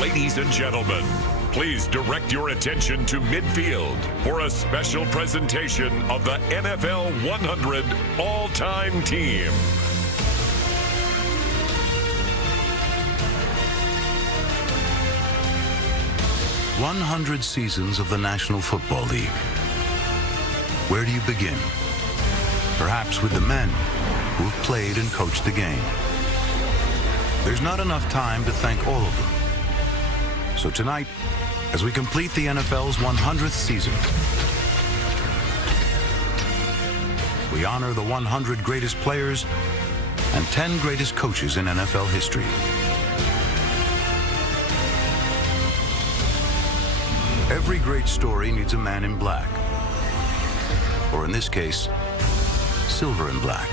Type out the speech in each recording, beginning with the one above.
Ladies and gentlemen, please direct your attention to midfield for a special presentation of the NFL 100 All-Time Team. "100 seasons of the National Football League." Where do you begin? Perhaps with the men who have played and coached the game. There's not enough time to thank all of them. So tonight, as we complete the NFL's 100th season, we honor the 100 greatest players and 10 greatest coaches in NFL history. Every great story needs a man in black, or in this case, silver and black.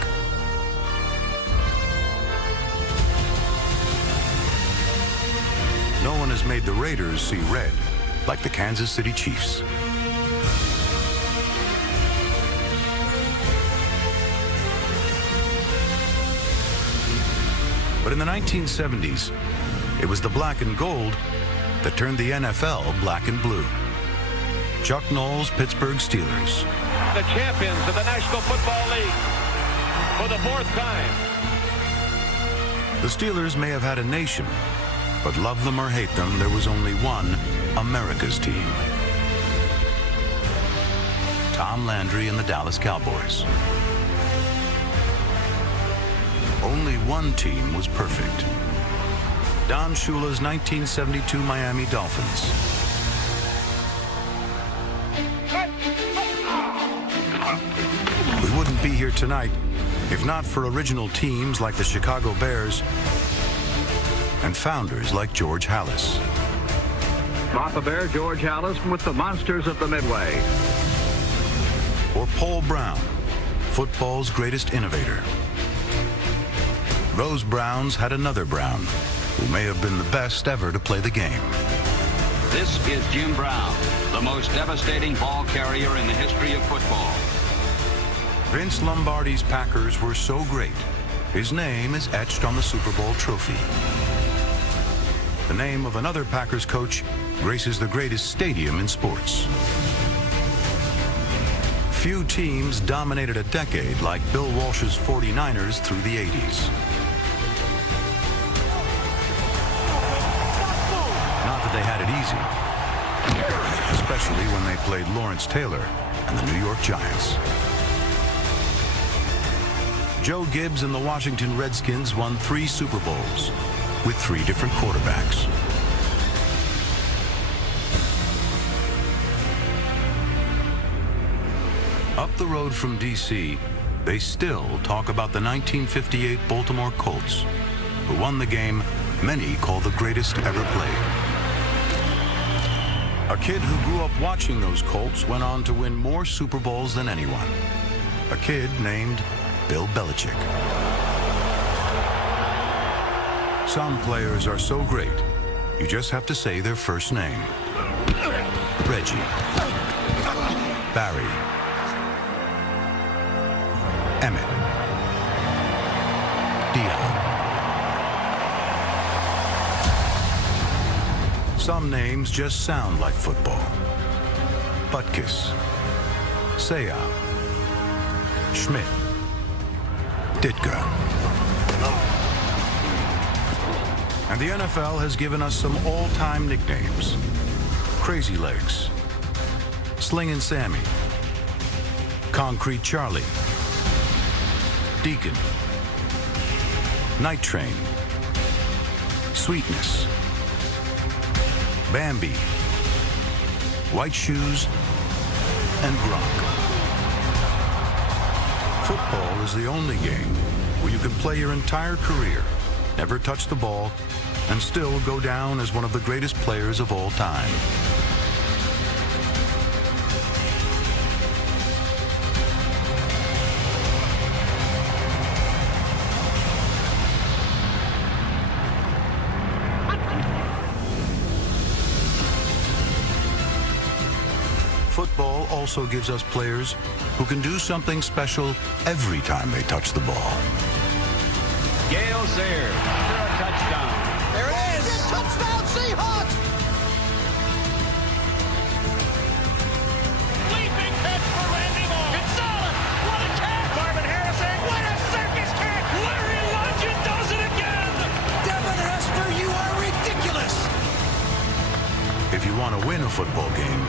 No one has made the Raiders see red like the Kansas City Chiefs. But in the 1970s, it was the black and gold that turned the NFL black and blue. Chuck Noll's Pittsburgh Steelers. The champions of the National Football League for the 4th time. The Steelers may have had a nation, but love them or hate them, there was only one America's team. Tom Landry and the Dallas Cowboys. Only one team was perfect. Don Shula's 1972 Miami Dolphins. We wouldn't be here tonight if not for original teams like the Chicago Bears and founders like George Halas. Papa Bear George Halas with the Monsters of the Midway. Or Paul Brown, football's greatest innovator. Those Browns had another Brown, who may have been the best ever to play the game. This is Jim Brown, the most devastating ball carrier in the history of football. Vince Lombardi's Packers were so great, his name is etched on the Super Bowl trophy. The name of another Packers coach graces the greatest stadium in sports. Few teams dominated a decade like Bill Walsh's 49ers through the 80s. Not that they had it easy, especially when they played Lawrence Taylor and the New York Giants. Joe Gibbs and the Washington Redskins won 3 Super Bowls with 3 different quarterbacks. Up the road from D.C., they still talk about the 1958 Baltimore Colts, who won the game many call the greatest ever played. A kid who grew up watching those Colts went on to win more Super Bowls than anyone. A kid named Bill Belichick. Some players are so great, you just have to say their first name. Reggie. Barry. Emmett. Dion. Some names just sound like football. Butkus. Sayah. Schmidt. Ditka. And the NFL has given us some all-time nicknames. Crazy Legs. Slingin' Sammy. Concrete Charlie. Deacon. Night Train. Sweetness. Bambi. White Shoes. And Gronk. Football is the only game where you can play your entire career, never touch the ball, and still go down as one of the greatest players of all time. Football also gives us players who can do something special every time they touch the ball. Gale Sayers for a touchdown. There it is. Touchdown, Seahawks! Leaping catch for Randy Moss. Gonzalez, what a catch! Marvin Harrison, what a circus catch! Larry Lungeon does it again! Devin Hester, you are ridiculous! If you want to win a football game,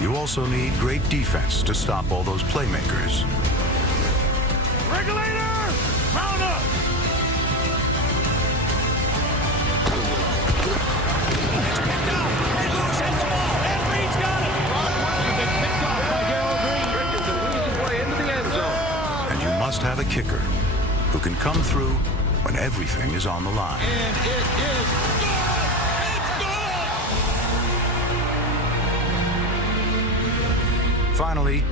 you also need great defense to stop all those playmakers. Regulator, mount up! It's picked up. Ray Lewis has the ball. And Reed's got it. It's picked off by Darrell Green. Richardson weaves his way into the end zone. And you must have a kicker who can come through when everything is on the line. And it is good. It's good. Finally,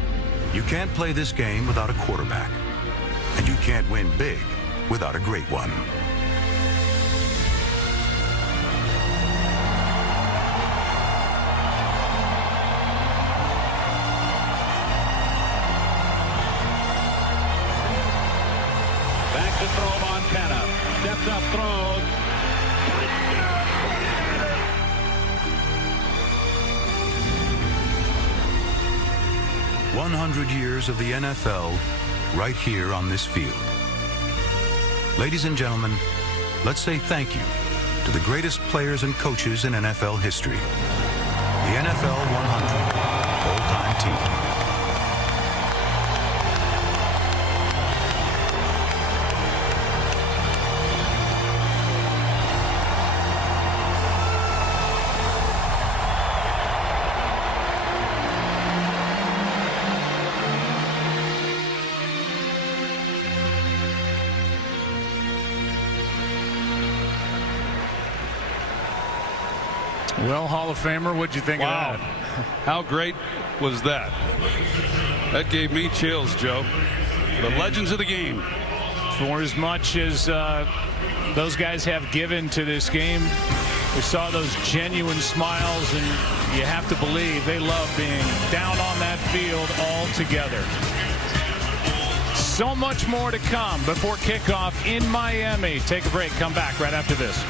you can't play this game without a quarterback. And you can't win big without a great one. Back to throw Montana. Steps up, throws. 100 years of the NFL right here on this field. Ladies and gentlemen, let's say thank you to the greatest players and coaches in NFL history. The NFL 100 all-time team. Well, Hall of Famer, what'd you think of that? How great was that? That gave me chills, Joe. The legends of the game. For as much as those guys have given to this game, we saw those genuine smiles, and you have to believe they love being down on that field all together. So much more to come before kickoff in Miami. Take a break. Come back right after this.